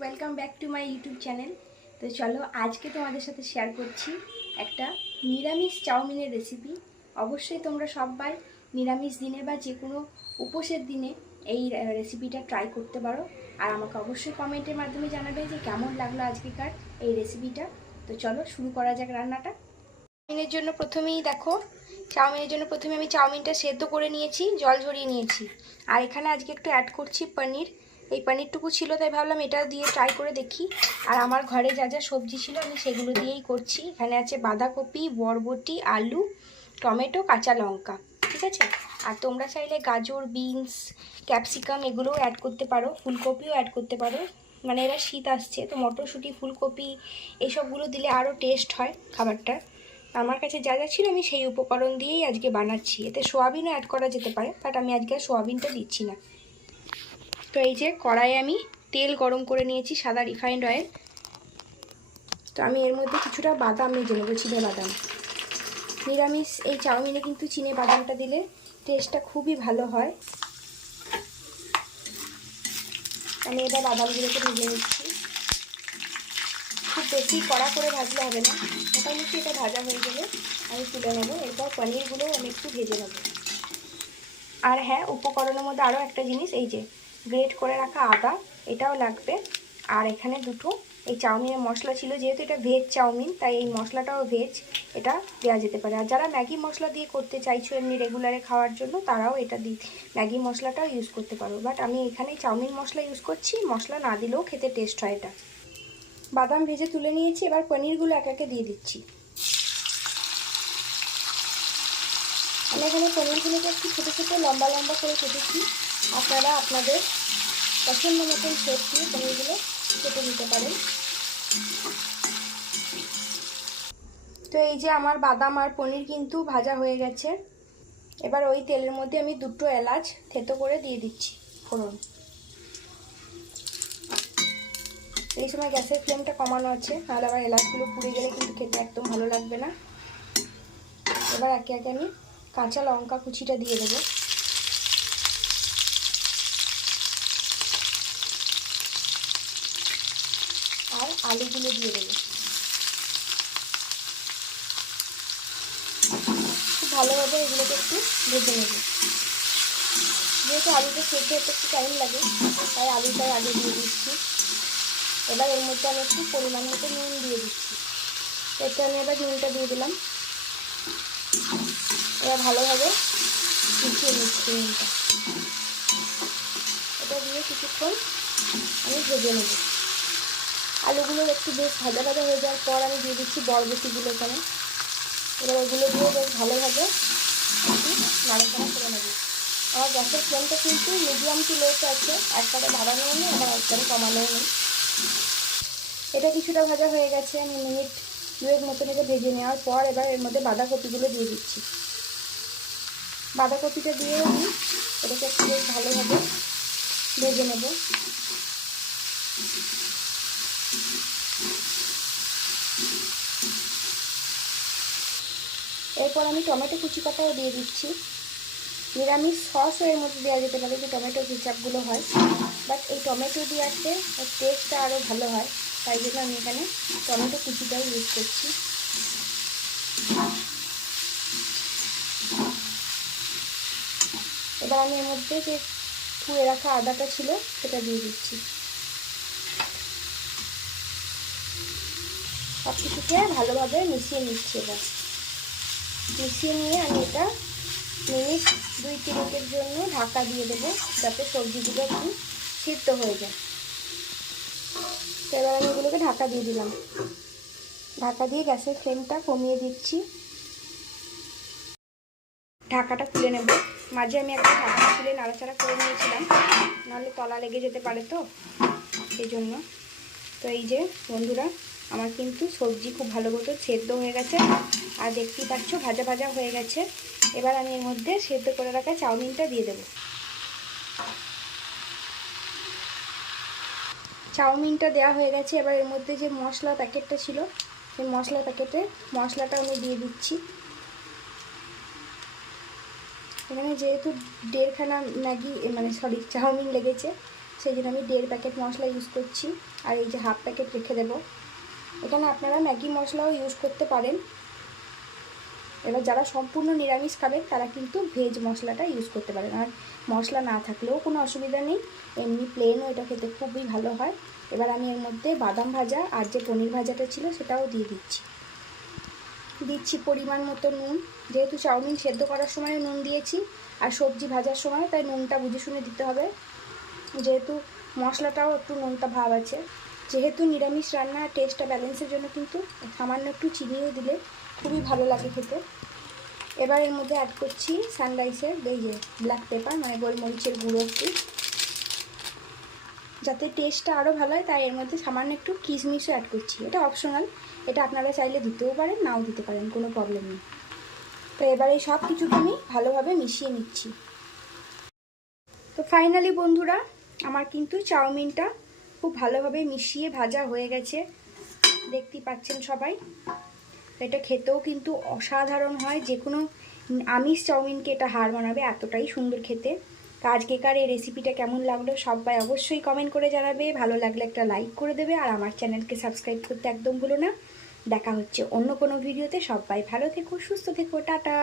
Welcome back to my YouTube channel. তো চলো আজকে তোমাদের সাথে শেয়ার করছি একটা নিরামিষ চাউমিনের রেসিপি। অবশ্যই তোমরা সবাই নিরামিষ দিনে বা যে কোনো উপোসের দিনে এই রেসিপিটা ট্রাই করতে পারো। আর আমাকে অবশ্যই কমেন্টের মাধ্যমে জানাবে যে কেমন লাগলো আজকেকার এই রেসিপিটা। তো চলো শুরু করা যাক রান্নাটা। চাউমিনের জন্য প্রথমে আমি চাউমিনটা সেদ্ধ করে নিয়েছি, জল ঝরিয়ে নিয়েছি। আর এখানে আজকে একটু অ্যাড করছি পনির। এই পনিরটুকু ছিল তাই ভাবলাম এটা দিয়ে ট্রাই করে দেখি। আর আমার ঘরে যা যা সবজি ছিল আমি সেগুলো দিয়েই করছি। এখানে আছে বাঁধাকপি, বরবটি, আলু, টমেটো, কাঁচা লঙ্কা, ঠিক আছে। আর তোমরা চাইলে গাজর, বিনস, ক্যাপসিকাম এগুলোও অ্যাড করতে পারো, ফুলকপিও অ্যাড করতে পারো। মানে এবার শীত আসছে তো মটরশুঁটি, ফুলকপি এইসবগুলো দিলে আরও টেস্ট হয় খাবারটা। আমার কাছে যা যা ছিল আমি সেই উপকরণ দিয়েই আজকে বানাচ্ছি। এতে সোয়াবিনও অ্যাড করা যেতে পারে, বাট আমি আজকে সোয়াবিনটা দিচ্ছি না। তো এই যে কড়াইয়ে আমি তেল গরম করে নিয়েছি, সাদা রিফাইন্ড অয়েল। তো আমি এর মধ্যে কিছুটা বাদাম ভেজে নেবো, চিনে বাদাম। নিরামিষ এই চাউমিনে কিন্তু চিনে বাদামটা দিলে টেস্টটা খুবই ভালো হয়। আমি এবার বাদামগুলোকে ভেজে নিচ্ছি। খুব বেশি কড়া করে ভাজলে হবে না, মোটামুটি এটা ভাজা হয়ে গেলে আমি তুলে নেবো। এরপর পনিরগুলোও আমি একটু ভেজে নেবো। আর হ্যাঁ, উপকরণের মধ্যে আরও একটা জিনিস, এই যে গ্রেট করে রাখা আদা, এটাও লাগবে। আর এখানে দুটো এই চাউমিনের মশলা ছিল, যেহেতু এটা ভেজ চাউমিন তাই এই মশলাটাও ভেজ, এটা দেওয়া যেতে পারে। আর যারা ম্যাগি মশলা দিয়ে করতে চাইছো এমনি রেগুলারে খাওয়ার জন্য, তারাও এটা ম্যাগি মশলাটাও ইউজ করতে পারো। বাট আমি এখানে চাউমিন মশলা ইউজ করছি, মশলা না দিলেও খেতে টেস্ট হয় এটা। বাদাম ভেজে তুলে নিয়েছি, এবার পনিরগুলো এক একে দিয়ে দিচ্ছি। আমি এখানে পনিরগুলোকে একটু ছোটো ছোটো লম্বা লম্বা করে কেটেছি। আপনারা আপনাদের পছন্দ মতন শেপ দিয়ে পনিরগুলো কেটে নিতে পারেন। তো এই যে আমার বাদাম আর পনির কিন্তু ভাজা হয়ে গেছে। এবার ওই তেলের মধ্যে আমি দুটো এলাচ থেতো করে দিয়ে দিচ্ছি ফোড়ন। এই সময় গ্যাসের ফ্লেমটা কমানো আছে, নাহলে আবার এলাচগুলো পুড়ে গেলে কিন্তু খেতে একদম ভালো লাগবে না। এবার একে একে আমি কাঁচা লঙ্কা কুচিটা দিয়ে দেবো। আর আলুগুলো দিয়ে দেবো। খুব ভালোভাবে এগুলোকে একটু ভেজে নেব। যেহেতু আলুটা সেদ্ধ হতে একটু টাইম লাগে তাই আলুটাই আগে দিয়ে দিচ্ছি। এবার এর মধ্যে আমি একটু পরিমাণ মতো নুন দিয়ে দিচ্ছি। এতে আমি এবার নুনটা দিয়ে দিলাম। এবার ভালোভাবে মিশিয়ে নিচ্ছি নুনটা। এটা দিয়ে কিছুক্ষণ আমি ভেজে নেব। আলুগুলো একটু বেশ ভাজা ভাজা হয়ে যাওয়ার পর আমি দিয়ে দিচ্ছি বরবটিগুলো এখানে। এবার ওগুলো দিয়ে বেশ ভালোভাবে একটু নাড়াচাড়া করে নেব। আমার গ্যাসের ফ্লেমটা কিন্তু মিডিয়াম টু লোতে আছে, একবারে বাড়ানোও নেই আবার একবারে কমানোও নেই। এটা কিছুটা ভাজা হয়ে গেছে। আমি মিনিট দুয়েক মতন এটা ভেজে নেওয়ার পর এবার এর মধ্যে বাঁধাকপিগুলো দিয়ে দিচ্ছি। বাঁধাকপিটা দিয়ে আমি এটাকে একটু বেশ ভালোভাবে ভেজে নেব। এরপর আমি টমেটো কুচি কাটাও দিয়ে দিচ্ছি। নিরামিষ সসও এর মধ্যে দেওয়া যেতে পারে, যে টমেটো কেচাপগুলো হয়, বাট এই টমেটো দেওয়াতে টেস্টটা আরও ভালো হয়, তাই জন্য আমি এখানে টমেটো কুচিটাও ইউজ করছি। এবার আমি এর মধ্যে যে ধুয়ে রাখা আদাটা ছিল সেটা দিয়ে দিচ্ছি। সব কিছুকে ভালোভাবে মিশিয়ে নিচ্ছি। এবার মিশিয়ে নিয়ে আমি এটা মিনিট 2-3 জন্য ঢাকা দিয়ে দেবো, যাতে সবজিগুলো একটু সিদ্ধ হয়ে যায়। তো এবার আমি এগুলোকে ঢাকা দিয়ে দিলাম। ঢাকা দিয়ে গ্যাসের ফ্লেমটা কমিয়ে দিচ্ছি। ঢাকাটা খুলে নেব। মাঝে আমি একটা ঢাকা খুলে নাড়াচাড়া করে নিয়েছিলাম, নাহলে তলা লেগে যেতে পারে, তো সেই জন্য। তো এই যে বন্ধুরা, আমার কিন্তু সবজি খুব ভালো মতো সেদ্ধ হয়ে গেছে, আর দেখতেই পাচ্ছ ভাজা ভাজা হয়ে গেছে। এবার আমি এর মধ্যে সেদ্ধ করে রাখা চাউমিনটা দিয়ে দেবো। চাউমিনটা দেওয়া হয়ে গেছে। এবার এর মধ্যে যে মশলা প্যাকেটটা ছিল সেই মশলা প্যাকেটে মশলাটা আমি দিয়ে দিচ্ছি। এখানে যেহেতু 1.5খানা চাউমিন লেগেছে, সেই জন্য আমি 1.5 প্যাকেট মশলা ইউজ করছি। আর এই যে 1/2 প্যাকেট রেখে দেবো। এখানে আপনারা ম্যাগি মশলাও ইউজ করতে পারেন। এবার যারা সম্পূর্ণ নিরামিষ খাবেন তারা কিন্তু ভেজ মশলাটা ইউজ করতে পারেন। আর মশলা না থাকলেও কোনো অসুবিধা নেই, এমনি প্লেনও এটা খেতে খুবই ভালো হয়। এবার আমি এর মধ্যে বাদাম ভাজা আর যে পনির ভাজাটা ছিল সেটাও দিয়ে দিচ্ছি পরিমাণ মতো নুন। যেহেতু চাউমিন সেদ্ধ করার সময় নুন দিয়েছি আর সবজি ভাজার সময়, তাই নুনটা বুঝে শুনে দিতে হবে। যেহেতু মশলাটাও একটু নোনতা ভাব আছে, যেহেতু নিরামিষ রান্না, টেস্টটা ব্যালেন্সের জন্য কিন্তু সামান্য একটু চিনিও দিলে খুবই ভালো লাগে খেতে। এবার এর মধ্যে অ্যাড করছি সানরাইসের এই যে ব্ল্যাক পেপার, মানে গোলমরিচের গুঁড়ো একটু, যাতে টেস্টটা আরও ভালো হয়। তাই এর মধ্যে সামান্য একটু কিশমিশও অ্যাড করছি। এটা অপশনাল, এটা আপনারা চাইলে দিতেও পারেন, নাও দিতে পারেন, কোনো প্রবলেম নেই। তো এবার এই সব কিছুকে আমি ভালোভাবে মিশিয়ে নিচ্ছি। তো ফাইনালি বন্ধুরা, আমার কিন্তু চাউমিনটা খুব ভালোভাবে মিশিয়ে ভাজা হয়ে গেছে, দেখতেই পাচ্ছেন সবাই। এটা খেতেও কিন্তু অসাধারণ হয়, যে কোনো আমিষ চাউমিনকে এটা হার মানাবে, এতটাই সুন্দর খেতে। তো আজকেকার এই রেসিপিটা কেমন লাগলো সবাই অবশ্যই কমেন্ট করে জানাবে। ভালো লাগলে একটা লাইক করে দেবে, আর আমার চ্যানেলকে সাবস্ক্রাইব করতে একদম ভুলো না। দেখা হচ্ছে অন্য কোনো ভিডিওতে। সবাই ভালো থেকো, সুস্থ থেকো, টাটা।